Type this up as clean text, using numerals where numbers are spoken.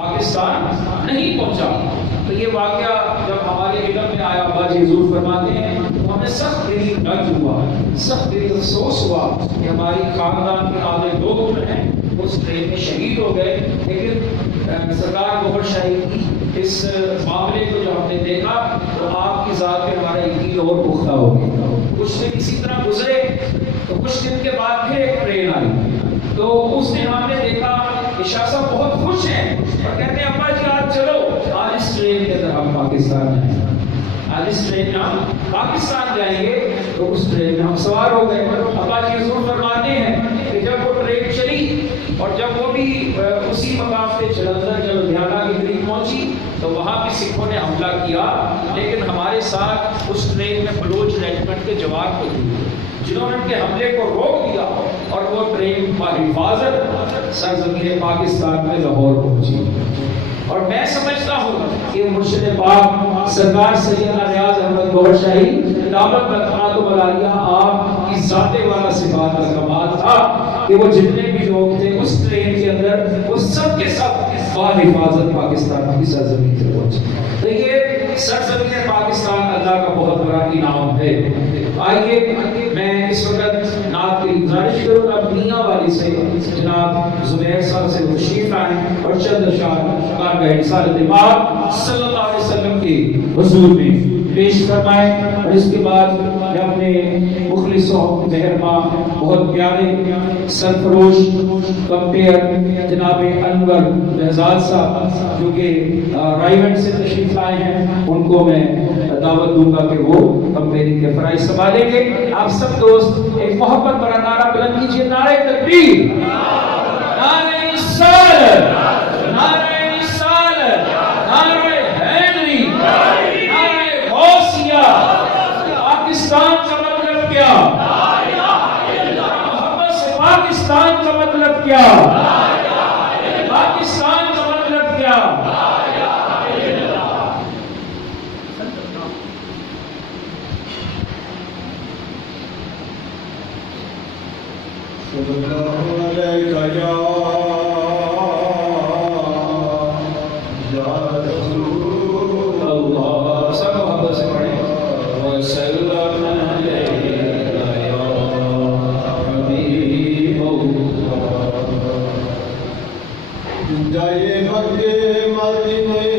پاکستان نہیں پہنچا۔ تو یہ واقعہ جب ہمارے علم میں آیا، باجی حضور فرماتے ہیں تو ہمیں سخت دلی درد ہوا، سخت دلی افسوس ہوا کہ ہماری خاندان کے آدھے لوگ جو ہیں اس ٹرین میں شہید ہو گئے۔ لیکن سرکار گوھر شاہی کی اس معاملے کو جو ہم نے دیکھا تو آپ کی ذات پہ ہمارا یقین اور پختہ ہو گیا۔ کچھ دن اسی طرح گزرے تو کچھ دن کے بعد پھر ایک ٹرین آئی، تو اس دن ہم نے دیکھا کہ شاہ صاحب بہت خوش ہیں اور کہتے ہیں ابا جی آج چلو، آج اس ٹرین کے اندر ہم پاکستان جائیں گے، آج اس ٹرین میں ہم پاکستان جائیں گے۔ تو اس ٹرین میں ہم سوار ہو گئے۔ ابا جی حضور فرماتے ہیں کہ جب وہ ٹرین چلی اور جب وہ بھی اسی مقام پہ جلندھر جب لدھیانہ کے قریب پہنچی تو وہاں بھی سکھوں نے حملہ کیا، لیکن ہمارے ساتھ اس ٹرین میں بلوچ ریجمنٹ کے جوان کو تھے جنہوں نے ان کے حملے کو روک دیا اور وہ ٹرین بحفاظت سرزمین پاکستان میں لاہور پہنچی۔ اور میں سمجھتا ہوں کہ مرشد پاک سرکار سیدنا ریاض احمد گوھر شاہی دامت برکات و عالیہ آپ کی ذات والا صفات کا کمال تھا کہ وہ جتنے بھی لوگ تھے اس ٹرین کے اندر وہ سب کے سب بحفاظت پاکستان کی سرزمین سے پہنچے۔ تو یہ سرزمین پاکستان اللہ کا بہت بڑا انعام ہے۔ آئیے میں اس وقت نعت کی گزارش کروں گا میاں والی سے، جناب زبیر صاحب سے تشریف لائیں اور چند اشعار بارگاہ رسالت پاک صلی اللہ علیہ وسلم کے حضور میں پیش فرمائیں، اور اس کے بعد میں اپنے مخلص و مہربان بہت پیارے سرفروش کمپیئر جناب انور بہزاد صاحب جو کہ رائیونڈ سے تشریف لائے ہیں، ان کو میں دعوت دوں گا کہ وہ کمپیئرنگ کے فرائض سنبھالیں گے۔ آپ سب دوست ایک محبت بڑا نعرہ بلند کیجیے، نعرہ تکبیر، نعرہ رسالت، نعرہ رسالت، نعرہ حیدری، نعرہ غوثیہ۔ پاکستان کا مطلب کیا؟ محبت سے پاکستان کا مطلب کیا؟ پاکستان کا مطلب کیا؟ جائے مکے مدینے